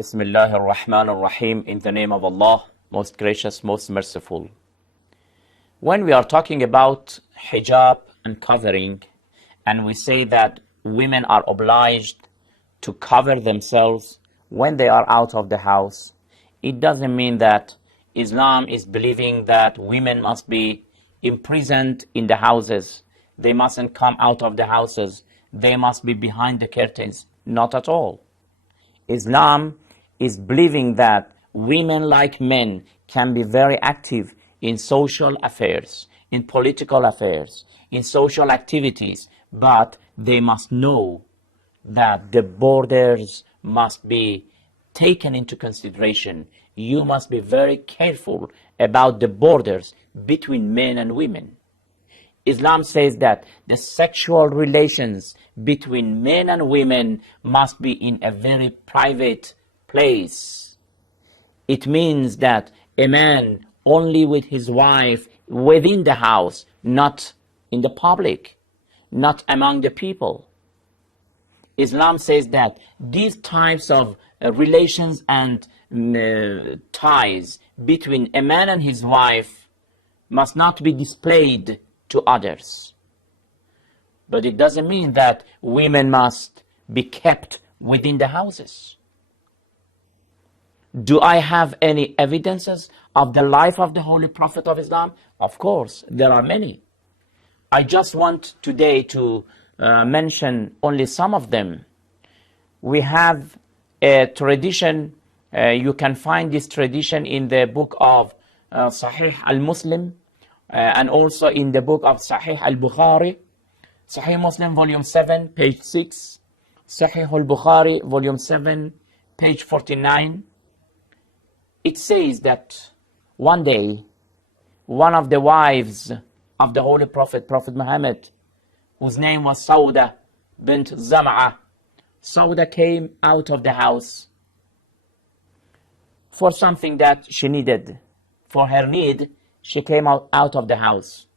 Bismillah ar-Rahman ar-Rahim. In the name of Allah, most gracious, most merciful. When we are talking about hijab and covering, and we say that women are obliged to cover themselves when they are out of the house, it doesn't mean that Islam is believing that women must be imprisoned in the houses. They mustn't come out of the houses. They must be behind the curtains. Not at all. Islam is believing that women, like men, can be very active in social affairs, in political affairs, in social activities, but they must know that the borders must be taken into consideration. You must be very careful about the borders between men and women. Islam says that the sexual relations between men and women must be in a very private place. It means that a man only with his wife within the house, not in the public, not among the people. Islam says that these types of relations and ties between a man and his wife must not be displayed to others. But it doesn't mean that women must be kept within the houses. Do I have any evidences of the life of the Holy Prophet of Islam? Of course, there are many. I just want today to mention only some of them. We have a tradition, you can find this tradition in the book of Sahih al-Muslim, and also in the book of Sahih al-Bukhari. Sahih Muslim, volume 7, page 6. Sahih al-Bukhari, volume 7, page 49. It says that one day, one of the wives of the Holy Prophet, Prophet Muhammad, whose name was Sauda bint Zam'a, Sauda came out of the house for something that she needed. For her need, she came out of the house.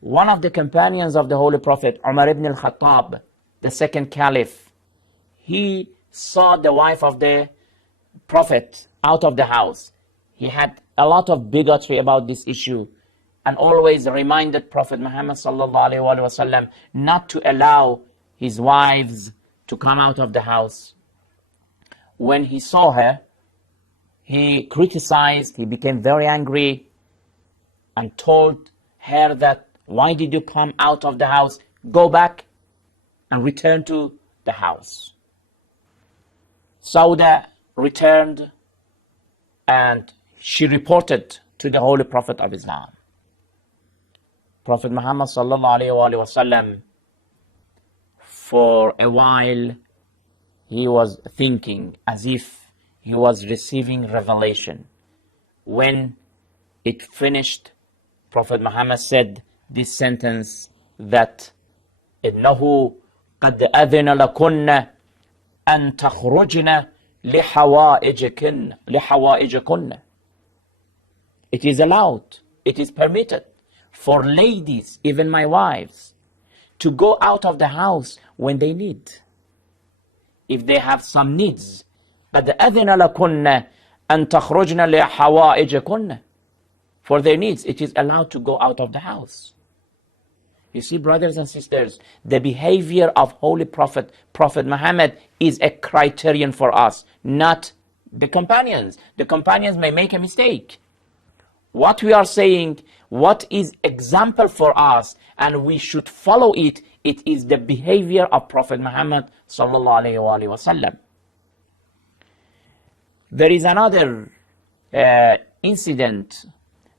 One of the companions of the Holy Prophet, Umar ibn al-Khattab, the second caliph, he saw the wife of the Prophet out of the house. He had a lot of bigotry about this issue and always reminded Prophet Muhammad sallallahu alaihi wasallam not to allow his wives to come out of the house. When he saw her, he criticized, he became very angry and told her that, why did you come out of the house? Go back and return to the house. Sauda returned and she reported to the Holy Prophet of Islam. Prophet Muhammad sallallahu alaihi wasallam, for a while, he was thinking as if he was receiving revelation. When it finished, Prophet Muhammad said this sentence that إِنَّهُ قَدْ أَذِنَ لَكُنَّ أَن تَخْرُجْنَ لِحَوَائِجِكُنَّ. It is allowed, it is permitted for ladies, even my wives, to go out of the house when they need. If they have some needs, قَدْ أَذِنَ لَكُنَّ أَن تَخْرُجْنَ لِحَوَائِجِكُنَّ. For their needs, it is allowed to go out of the house. You see, brothers and sisters, the behavior of Holy Prophet, Prophet Muhammad, is a criterion for us, not the companions. The companions may make a mistake. What we are saying, what is example for us, and we should follow it, it is the behavior of Prophet Muhammad sallallahu alaihi wasallam. There is another incident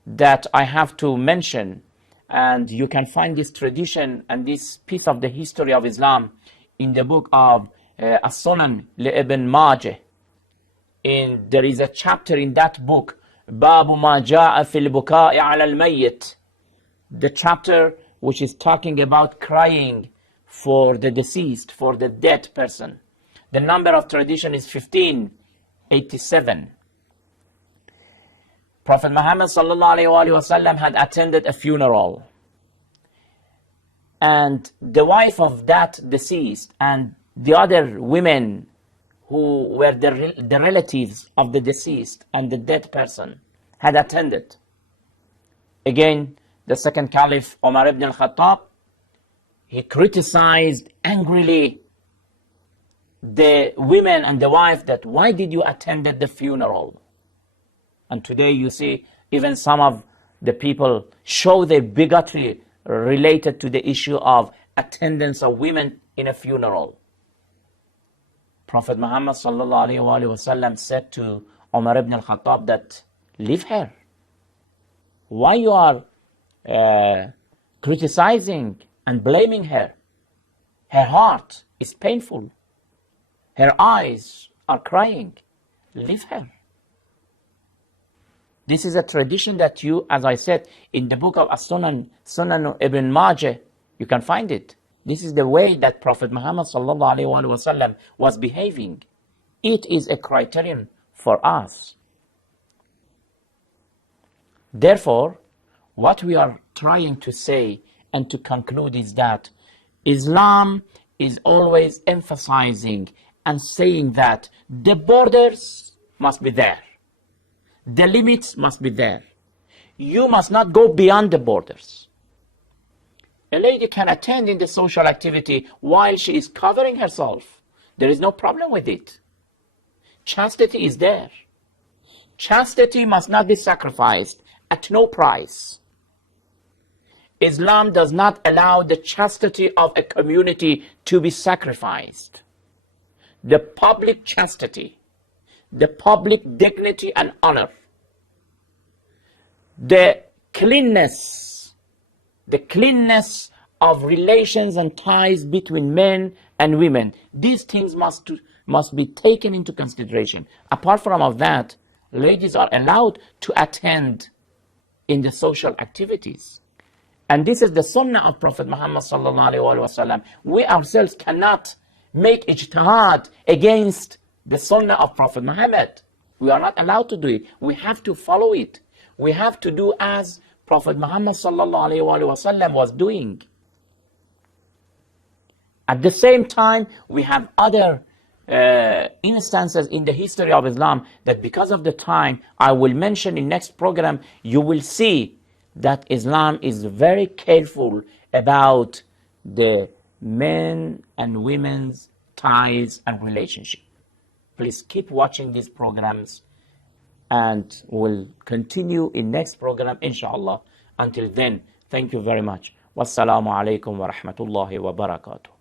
that I have to mention, and you can find this tradition and this piece of the history of Islam in the book of As-Sunan li-Ibn Majah. There is a chapter in that book, Babu ma ja'a fil buka'i ala al-mayyit, the chapter which is talking about crying for the deceased, for the dead person. The number of tradition is 1587. Prophet Muhammad sallallahu alaihi wasallam had attended a funeral, and the wife of that deceased and the other women who were the relatives of the deceased and the dead person had attended. Again, the second caliph, Umar ibn al-Khattab, he criticized angrily the women and the wife that why did you attend the funeral? And today you see even some of the people show their bigotry related to the issue of attendance of women in a funeral. Prophet Muhammad sallallahu alaihi wasallam said to Umar ibn al-Khattab that leave her. Why you are criticizing and blaming her? Her heart is painful. Her eyes are crying. Leave her. This is a tradition that you, as I said, in the book of Sunan Ibn Majah, you can find it. This is the way that Prophet Muhammad sallallahu alaihi wasallam was behaving. It is a criterion for us. Therefore, what we are trying to say and to conclude is that Islam is always emphasizing and saying that the borders must be there. The limits must be there. You must not go beyond the borders. A lady can attend in the social activity while she is covering herself. There is no problem with it. Chastity is there. Chastity must not be sacrificed at no price. Islam does not allow the chastity of a community to be sacrificed. The public chastity, the public dignity and honor, the cleanness of relations and ties between men and women, these things must be taken into consideration. Apart from that, ladies are allowed to attend in the social activities. And this is the sunnah of Prophet Muhammad sallallahu alaihi wasallam. We ourselves cannot make ijtihad against the sunnah of Prophet Muhammad. We are not allowed to do it. We have to follow it. We have to do as Prophet Muhammad sallallahu alaihi wasallam was doing. At the same time, we have other instances in the history of Islam that because of the time I will mention in next program, you will see that Islam is very careful about the men and women's ties and relationship. Please keep watching these programs and we'll continue in next program inshallah. Until then, thank you very much. Wassalamu alaikum wa rahmatullahi wa barakatuh.